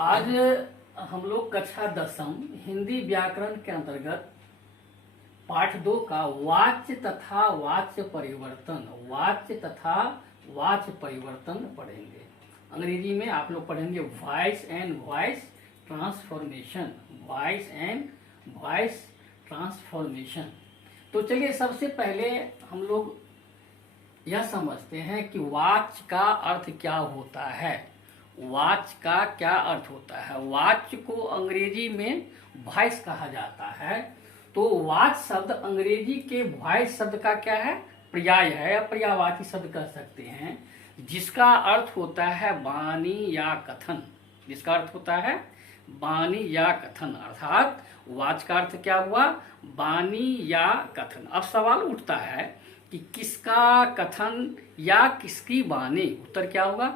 आज हम लोग कक्षा 10वीं हिंदी व्याकरण के अंतर्गत पाठ 2 का वाच्य तथा वाच्य परिवर्तन पढ़ेंगे। अंग्रेजी में आप लोग पढ़ेंगे वॉइस एंड वॉइस ट्रांसफॉर्मेशन। तो चलिए सबसे पहले हम लोग यह समझते हैं कि वाच्य का अर्थ क्या होता है। वाच्य का क्या अर्थ होता है? वाच्य को अंग्रेजी में वॉइस कहा जाता है। तो वाच्य शब्द अंग्रेजी के वॉइस शब्द का क्या है? पर्याय है या पर्यायवाची शब्द कह सकते हैं, जिसका अर्थ होता है वाणी या कथन। जिसका अर्थ होता है वाणी या कथन, अर्थात वाच्य का अर्थ क्या हुआ? वाणी या कथन। अब सवाल उठता है कि किसका कथन या किसकी वाणी? उत्तर क्या होगा?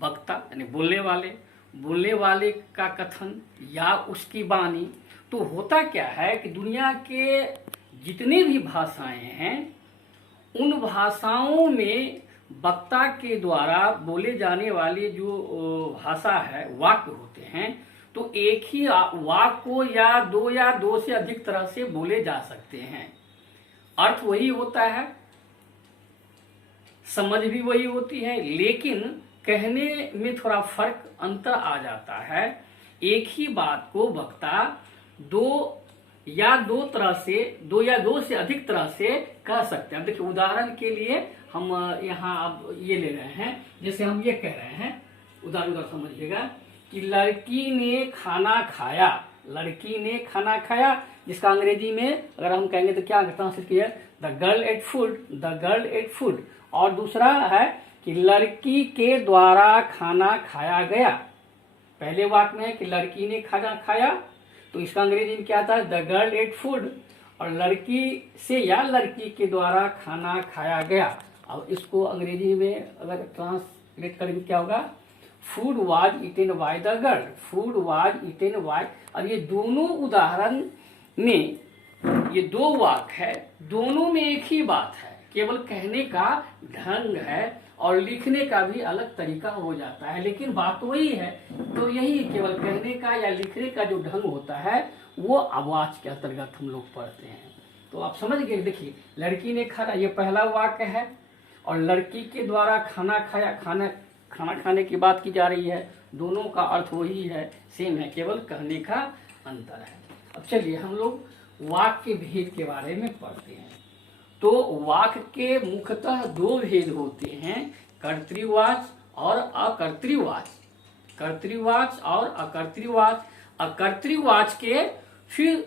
वक्ता यानी बोलने वाले का कथन या उसकी वाणी। तो होता क्या है कि दुनिया के जितने भी भाषाएं हैं उन भाषाओं में वक्ता के द्वारा बोले जाने वाले जो भाषा है, वाक्य होते हैं, तो एक ही वाक्य को या दो से अधिक तरह से बोले जा सकते हैं। अर्थ वही होता है, समझ भी वही होती है, लेकिन कहने में थोड़ा फर्क अंतर आ जाता है। एक ही बात को वक्ता दो या दो से अधिक तरह से कह सकते हैं। देखिए उदाहरण के लिए हम यहाँ अब ये ले रहे हैं, जैसे हम ये कह रहे हैं, उदाहरण समझिएगा कि लड़की ने खाना खाया। लड़की ने खाना खाया, जिसका अंग्रेजी में अगर हम कहेंगे तो क्या ट्रांसलेट किया? The girl ate food. और दूसरा है कि लड़की के द्वारा खाना खाया गया। पहले वाक्य में है कि लड़की ने खाना खाया, तो इसका अंग्रेजी में क्या आता है? The girl ate food. और लड़की से या लड़की के द्वारा खाना खाया गया। अब इसको अंग्रेजी में अगर ट्रांसलेट करेंगे क्या होगा? Food was eaten by the girl. Food was eaten by. अब ये दोनों उदाहरण में ये दो वाक्य है, दोनों में एक ही बात है, केवल कहने का ढंग है और लिखने का भी अलग तरीका हो जाता है, लेकिन बात वही है। तो यही केवल कहने का या लिखने का जो ढंग होता है वो वाच्य के अंतर्गत हम लोग पढ़ते हैं। तो आप समझ गए। देखिए लड़की ने खाना, ये पहला वाक्य है, और लड़की के द्वारा खाना खाया, खाना खाने की बात की जा रही है। दोनों का अर्थ वही है, सेम है, केवल कहने का अंतर है। अब चलिए हम लोग वाक्य के भेद के बारे में पढ़ते हैं। तो वाक्य के मुख्यतः दो भेद होते हैं, कर्तृवाच्य और अकर्तृवाच्य। कर्तृवाच्य और अकर्तृवाच्य। अकर्तृवाच्य के फिर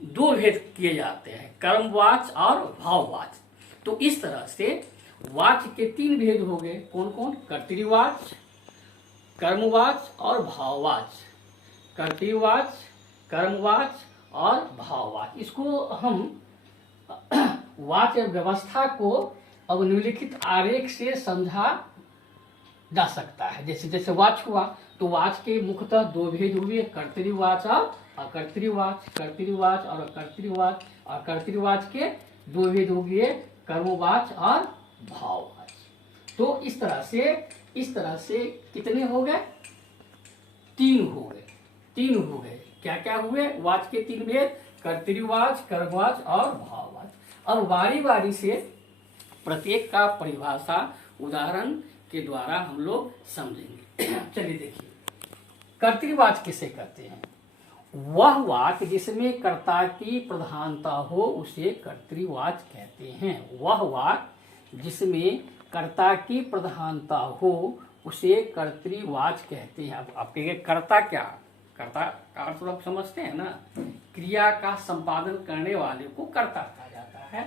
दो भेद किए जाते हैं, कर्मवाच्य और भाववाच्य। तो इस तरह से वाच्य के तीन भेद हो गए। कौन कौन? कर्तृवाच्य, कर्मवाच्य और भाववाच्य। कर्तृवाच्य, कर्मवाच्य और भाववाच्य। इसको हम वाच्य व्यवस्था को अब निम्नलिखित आरेख से समझा जा सकता है। जैसे जैसे वाच्य हुआ तो वाच्य के मुख्यतः दो भेद हुए, कर्तृवाच्य और अकर्तृवाच्य। कर्तृवाच्य और अकर्तृवाच्य। और कर्तृवाच्य के दो भेद हो गए, कर्मवाच्य और भाववाच्य। तो इस तरह से कितने हो गए? तीन हो गए। क्या क्या हुए? वाच्य के तीन भेद, कर्तृवाच्य, कर्मवाच्य और भाववाच्य। अब बारी बारी से प्रत्येक का परिभाषा उदाहरण के द्वारा हम लोग समझेंगे। चलिए देखिए, कर्तृवाच्य किसे कहते हैं? वह वाक्य जिसमें कर्ता की प्रधानता हो उसे कर्तृवाच्य कहते हैं। वह वाक्य जिसमें कर्ता की प्रधानता हो उसे कर्तृवाच्य कहते हैं। अब आप कहेंगे कर्ता क्या? कर्ता का अर्थ आप समझते हैं ना, क्रिया का संपादन करने वाले को कर्ता कहा जाता है।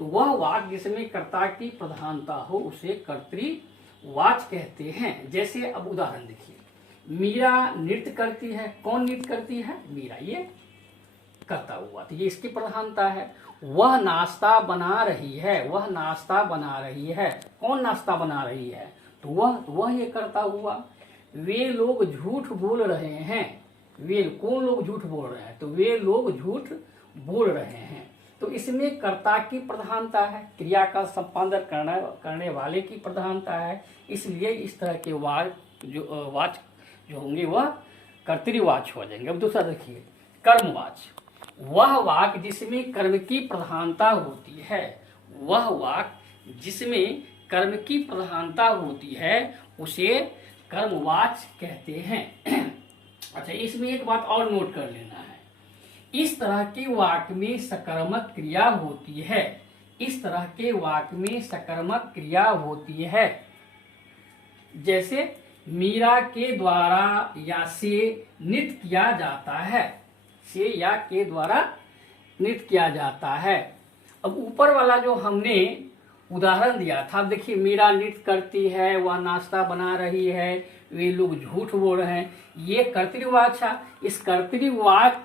तो वह वाक्य जिसमें कर्ता की प्रधानता हो उसे कर्तृवाच्य कहते हैं। जैसे अब उदाहरण देखिए, मीरा नृत्य करती है। कौन नृत्य करती है? मीरा, ये कर्ता हुआ, तो ये इसकी प्रधानता है। वह नाश्ता बना रही है। वह नाश्ता बना रही है। कौन नाश्ता बना रही है? तो वह ये कर्ता हुआ। वे लोग झूठ बोल रहे हैं। कौन लोग झूठ बोल रहे हैं? तो वे लोग झूठ बोल रहे हैं। तो इसमें कर्ता की प्रधानता है, क्रिया का संपादन करने वाले की प्रधानता है। इसलिए इस तरह के वाक्य जो होंगे वह कर्तृवाच हो जाएंगे। अब दूसरा देखिए कर्मवाच, वह वाक जिसमें कर्म की प्रधानता होती है, वह वाक जिसमें कर्म की प्रधानता होती है उसे कर्मवाच कहते हैं। अच्छा, इसमें एक बात और नोट कर लेना है, इस तरह के वाक में सकर्मक क्रिया होती है, इस तरह के वाक में सकर्मक क्रिया होती है, जैसे मीरा के द्वारा या से नृत्य किया जाता है, से या के द्वारा नृत्य किया जाता है। अब ऊपर वाला जो हमने उदाहरण दिया था, देखिए मीरा नृत्य करती है, वह नाश्ता बना रही है, वे लोग झूठ बोल रहे हैं, ये कर्तृवाच है। इस कर्तृवाच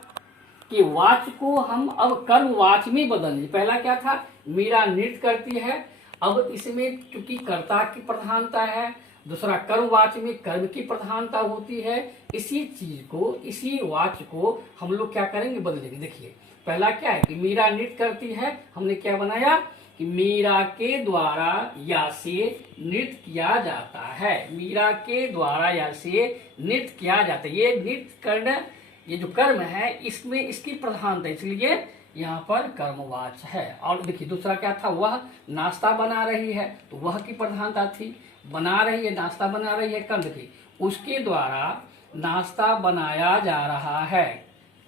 के वाच को हम अब कर्मवाच में बदल दें। पहला क्या था, मीरा नृत्य करती है, अब इसमें चूंकि कर्ता की प्रधानता है, दूसरा कर्मवाच में कर्म की प्रधानता होती है, इसी चीज को, इसी वाच को हम लोग क्या करेंगे, बदलेंगे। देखिए पहला क्या है कि मीरा नृत्य करती है, हमने क्या बनाया कि मीरा के द्वारा या से नृत्य किया जाता है, मीरा के द्वारा या से नृत्य किया जाता है। ये नृत्य करना, ये जो कर्म है इसमें इसकी प्रधानता, इसलिए यहाँ पर कर्मवाच है। और देखिए दूसरा क्या था, वह नाश्ता बना रही है, तो वह की प्रधानता थी, बना रही है, नाश्ता बना रही है, कर्म देखिए उसके द्वारा नाश्ता बनाया जा रहा है,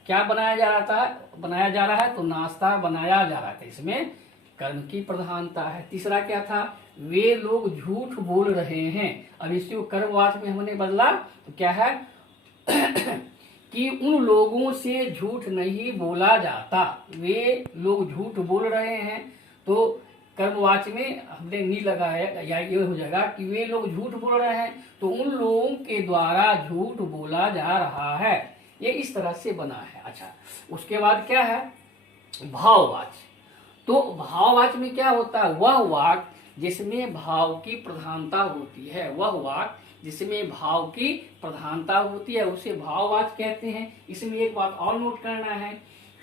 क्या बनाया जा रहा था, बनाया जा रहा है, तो नाश्ता बनाया जा रहा था, इसमें कर्म की प्रधानता है। तीसरा क्या था, वे लोग झूठ बोल रहे हैं, अब इसको कर्मवाच में हमने बदला तो क्या है कि उन लोगों से झूठ नहीं बोला जाता, वे लोग झूठ बोल रहे हैं, तो कर्मवाच में हमने नी लगाया, या ये हो जाएगा कि वे लोग झूठ बोल रहे हैं, तो उन लोगों के द्वारा झूठ बोला जा रहा है, ये इस तरह से बना है। अच्छा, उसके बाद क्या है, भाववाच, तो भाववाच में क्या होता है, वह वाक जिसमें भाव की प्रधानता होती है, वह वाक जिसमें भाव की प्रधानता होती है उसे भाववाच कहते हैं। इसमें एक बात और नोट करना है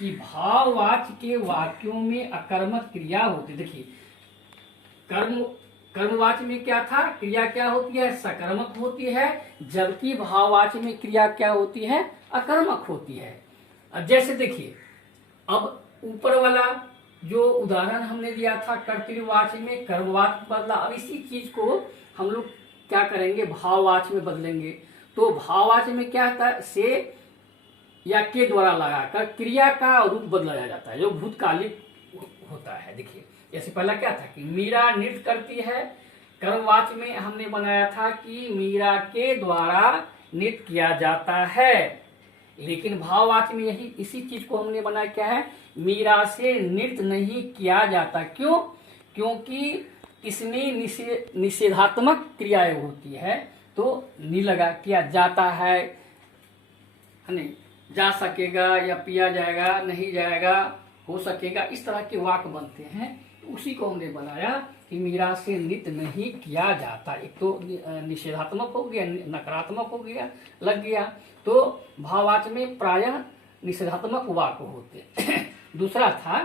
कि भाववाच के वाक्यों में अकर्मक क्रिया होती है। देखिए कर्मवाच में क्या था, क्रिया क्या होती है, सकर्मक होती है, जबकि भाववाच में क्रिया क्या होती है, अकर्मक होती है। अब जैसे देखिए, अब ऊपर वाला जो उदाहरण हमने दिया था कर्तृवाच में कर्मवाच बदला, अब इसी चीज को हम लोग क्या करेंगे, भाववाच में बदलेंगे। तो भाववाच में क्या होता है, से या के द्वारा लगाकर क्रिया का रूप बदला जाता है, जो भूतकालिक होता है। देखिए जैसे पहला क्या था कि मीरा नृत्य करती है, कर्मवाच में हमने बनाया था कि मीरा के द्वारा नृत्य किया जाता है, लेकिन भाववाच में यही इसी चीज को हमने बनाया क्या है, मीरा से नृत्य नहीं किया जाता। क्यों, क्योंकि इसमें निषेधात्मक क्रियाएं होती है, तो नी लगा किया जाता है, नहीं जा सकेगा या पिया जाएगा, नहीं जाएगा, हो सकेगा, इस तरह के वाक बनते हैं। तो उसी को हमने बनाया कि मीरा से नृत्य नहीं किया जाता। एक तो निषेधात्मक हो गया, नकारात्मक हो गया, लग गया, तो भाववाच में प्रायः निषेधात्मक वाक होते। दूसरा था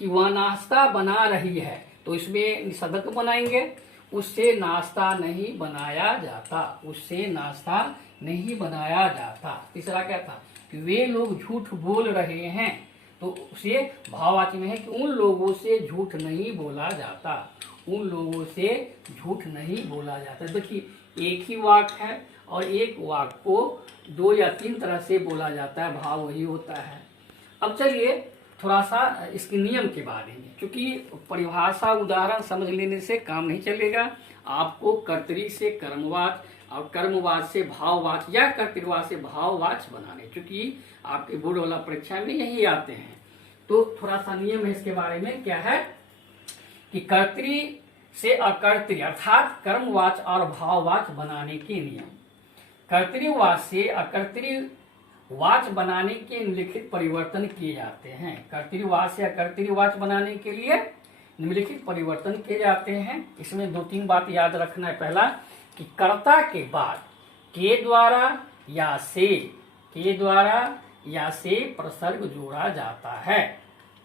कि वह नाश्ता बना रही है, तो इसमें निषेधक बनाएंगे, उससे नाश्ता नहीं बनाया जाता, उससे नाश्ता नहीं बनाया जाता। तीसरा क्या था कि वे लोग झूठ बोल रहे हैं, तो उसे भाववाची में है कि उन लोगों से झूठ नहीं बोला जाता, उन लोगों से झूठ नहीं बोला जाता। देखिए एक ही वाक है और एक वाक को 2 या 3 तरह से बोला जाता है, भाव वही होता है। अब चलिए थोड़ा सा इसके नियम के बारे में, क्योंकि परिभाषा उदाहरण समझ लेने से काम नहीं चलेगा, आपको कर्तरी से कर्मवाच और कर्मवाच से भाववाच या कर्तृवाच से भाववाच बनाने, क्योंकि आपके बोर्ड वाला परीक्षा में यही आते हैं। तो थोड़ा सा नियम है इसके बारे में, क्या है कि कर्तरी से अकर्तरी अर्थात कर्मवाच और भाववाच बनाने के नियम। कर्तृवाच से अकर्तरी वाच बनाने के निम्नलिखित परिवर्तन किए जाते हैं। कर्तृवाच से अकर्तृवाच बनाने के लिए निम्नलिखित परिवर्तन किए जाते हैं। इसमें 2-3 बात याद रखना है। पहला कि कर्ता के बाद के द्वारा या से, के द्वारा या से प्रसर्ग जोड़ा जाता है।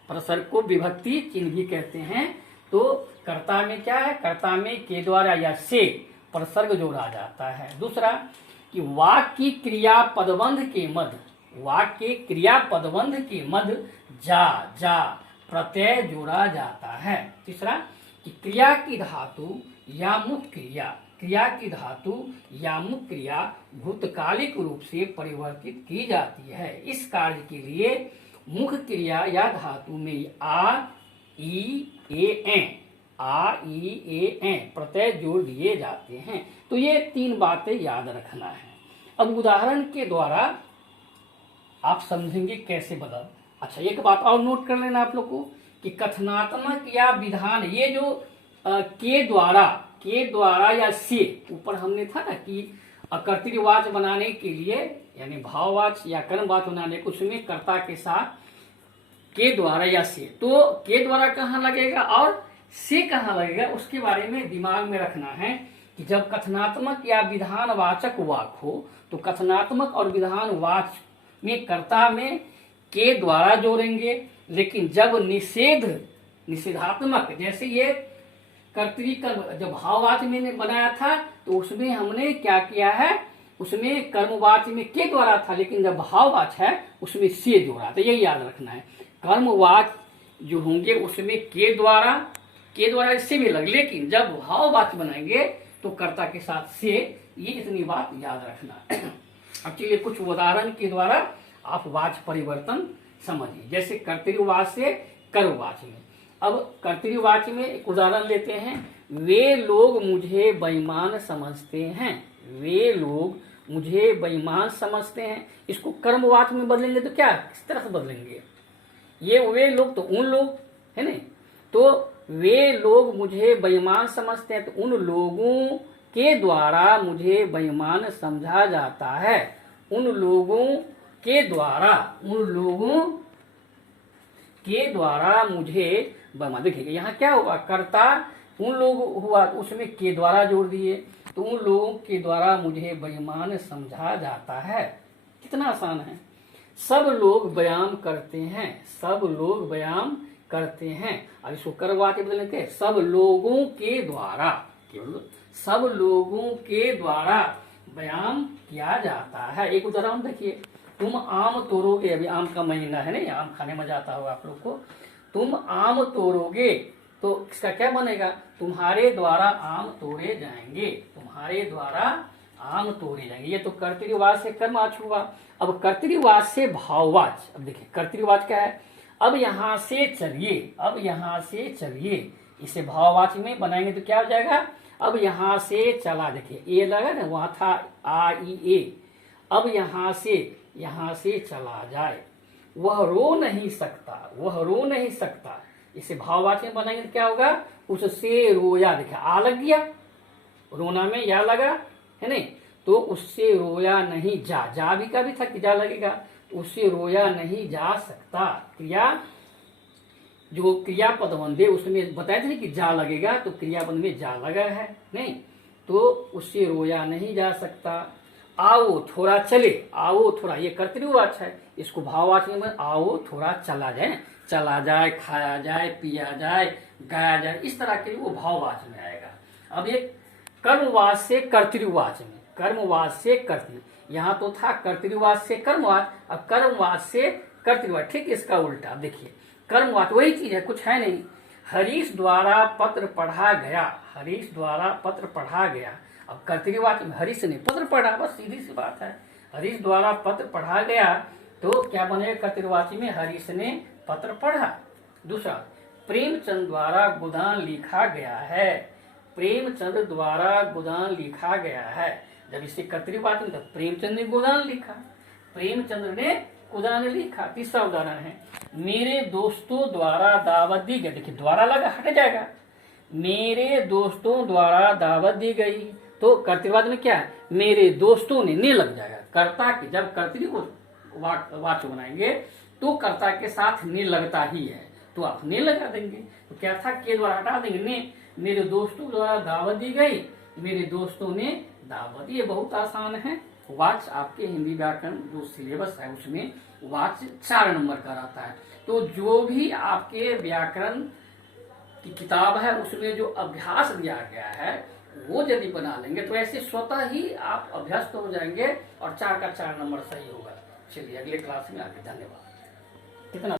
प्रसर्ग को विभक्ति चिन्ह भी कहते हैं। तो कर्ता में क्या है, कर्ता में के द्वारा या से प्रसर्ग जोड़ा जाता है। दूसरा कि वाक्य की क्रिया पदबंध के मध्य, वाक्य के क्रिया पदबंध के मध्य जा जा प्रत्यय जोड़ा जाता है। तीसरा कि क्रिया की धातु या मुख्य क्रिया, क्रिया की धातु या मुख्य क्रिया भूतकालिक रूप से परिवर्तित की जाती है। इस कार्य के लिए मुख्य क्रिया या धातु में आ ई ए प्रत्यय जोड़ दिए जाते हैं। तो ये 3 बातें याद रखना है। अब उदाहरण के द्वारा आप समझेंगे कैसे बदल। अच्छा, एक बात और नोट कर लेना आप लोग को कि कथनात्मक या विधान, ये जो के द्वारा या से, ऊपर हमने था ना कि कर्तृवाच्य बनाने के लिए यानी भाववाच्य या कर्मवाच्य बनाने को उसमें कर्ता के साथ के द्वारा या से, तो के द्वारा कहाँ लगेगा और से कहाँ लगेगा, उसके बारे में दिमाग में रखना है कि जब कथनात्मक या विधानवाचक वाक्य हो तो कथनात्मक और विधानवाचक में कर्ता में के द्वारा जोड़ेंगे, लेकिन जब निषेधात्मक, जैसे ये कर्तृकर्म जब भाववाच्य में बनाया था तो उसमें हमने क्या किया है, उसमें कर्मवाच्य में के द्वारा था, लेकिन जब भाववाच्य है उसमें से जोड़ा। तो यही याद रखना है, कर्मवाच्य जो होंगे उसमें के द्वारा से भी लग, लेकिन जब भाववाच्य बनाएंगे तो कर्ता के साथ से, ये इतनी बात याद रखना है। अब चलिए कुछ उदाहरण के द्वारा आप वाच्य परिवर्तन समझिए। जैसे कर्तृवाच्य से कर्मवाच्य में, अब कर्तृवाच्य में एक उदाहरण लेते हैं, वे लोग मुझे बेईमान समझते हैं, वे लोग मुझे बेईमान समझते हैं। इसको कर्मवाच्य में बदलेंगे तो क्या, किस तरह से बदलेंगे, ये वे लोग तो उन लोग है ना, तो वे लोग मुझे बेईमान समझते हैं, तो उन लोगों के द्वारा मुझे बेईमान समझा जाता है, उन लोगों के द्वारा मुझे बेईमान। देखिए यहाँ क्या होगा, कर्ता उन लोग हुआ, उसमें के द्वारा जोड़ दिए, तो उन लोगों के द्वारा मुझे बेईमान समझा जाता है। कितना आसान है। सब लोग व्यायाम करते हैं, सब लोग व्यायाम करते हैं। अब इसको कर्मवाच्य बदलने के, सब लोगों के द्वारा, केवल सब लोगों के द्वारा व्यायाम किया जाता है। एक उदाहरण देखिए, तुम आम तोड़ोगे, अभी आम का महीना है ना, आम खाने में जाता होगा आप लोग को, तुम आम तोड़ोगे तो इसका क्या बनेगा, तुम्हारे द्वारा आम तोड़े जाएंगे, तुम्हारे द्वारा आम तोड़े जाएंगे। ये तो कर्तृवाच्य से कर्मवाच्य हुआ। अब कर्तृवाच्य से भाववाच्य, अब देखिए कर्तृवाच्य क्या है, अब यहाँ से चलिए, अब यहाँ से चलिए, इसे भाववाच्य में बनाएंगे तो क्या हो जाएगा, अब यहाँ से चला, देखिए ए लगा ना, वहां था आ ई ए, अब यहाँ से चला जाए, वह रो नहीं सकता, वह रो नहीं सकता, इसे भाववाच्य में बनाएंगे तो क्या होगा, उससे रोया, देखिए आ लग गया, रोना में या लगा है नहीं, तो उससे रोया नहीं जा भी का भी था कि जा लगेगा, उससे रोया नहीं जा सकता। क्रिया जो क्रियापद बंधे उसमें बताया था कि जा लगेगा, तो क्रियापद में जा लगा है नहीं, तो उससे रोया नहीं जा सकता। आओ थोड़ा चले, आओ थोड़ा, ये कर्तृवाच्य है, इसको भाववाच्य में आओ थोड़ा चला जाए, चला जाए, खाया जाए, पिया जाए, गाया जाए, इस तरह के वो भाववाच्य में आएगा। अब ये कर्मवाच्य से कर्तृवाच्य में, कर्मवाच्य से कर्तृ, यहाँ तो था कर्तृवाच्य से कर्मवाच्य, अब कर्मवाच्य से कर्तृवाच्य, ठीक इसका उल्टा। देखिए कर्मवाच्य वही चीज है, कुछ है नहीं। हरीश द्वारा पत्र पढ़ा गया, हरीश द्वारा पत्र पढ़ा गया, अब कर्तृवाच्य में हरीश ने पत्र पढ़ा, बस सीधी सी बात है, हरीश द्वारा पत्र पढ़ा गया, तो क्या बनेगा कर्तृवाच्य में, हरीश ने पत्र पढ़ा। दूसरा, प्रेमचंद द्वारा गोदान लिखा गया है, प्रेमचंद द्वारा गोदान लिखा गया है, जब इसे कर्तृवाच्य में, तो प्रेमचंद ने गोदान लिखा, प्रेमचंद ने गोदान लिखा। तीसरा उदाहरण है, मेरे दोस्तों द्वारा दावत दी गई, देखिए द्वारा लगा, हट जाएगा, मेरे दोस्तों द्वारा दावत दी गई, तो कर्तृवाच्य में क्या है, मेरे दोस्तों ने लग जाएगा, कर्ता के जब कर्तृवाच्य बनाएंगे तो कर्ता के साथ ने लगता ही है, तो आप ने लगा देंगे, तो क्या था, के द्वारा हटा देंगे ने, मेरे दोस्तों द्वारा दावत दी गई, मेरे दोस्तों ने दावत। ये बहुत आसान है। वाच्य आपके हिंदी व्याकरण जो सिलेबस है उसमें वाच्य 4 नंबर का रहता है, तो जो भी आपके व्याकरण की किताब है उसमें जो अभ्यास दिया गया है वो यदि बना लेंगे तो ऐसे स्वतः ही आप अभ्यस्त हो जाएंगे और 4 का 4 नंबर सही होगा। चलिए अगले क्लास में आगे, धन्यवाद। कितना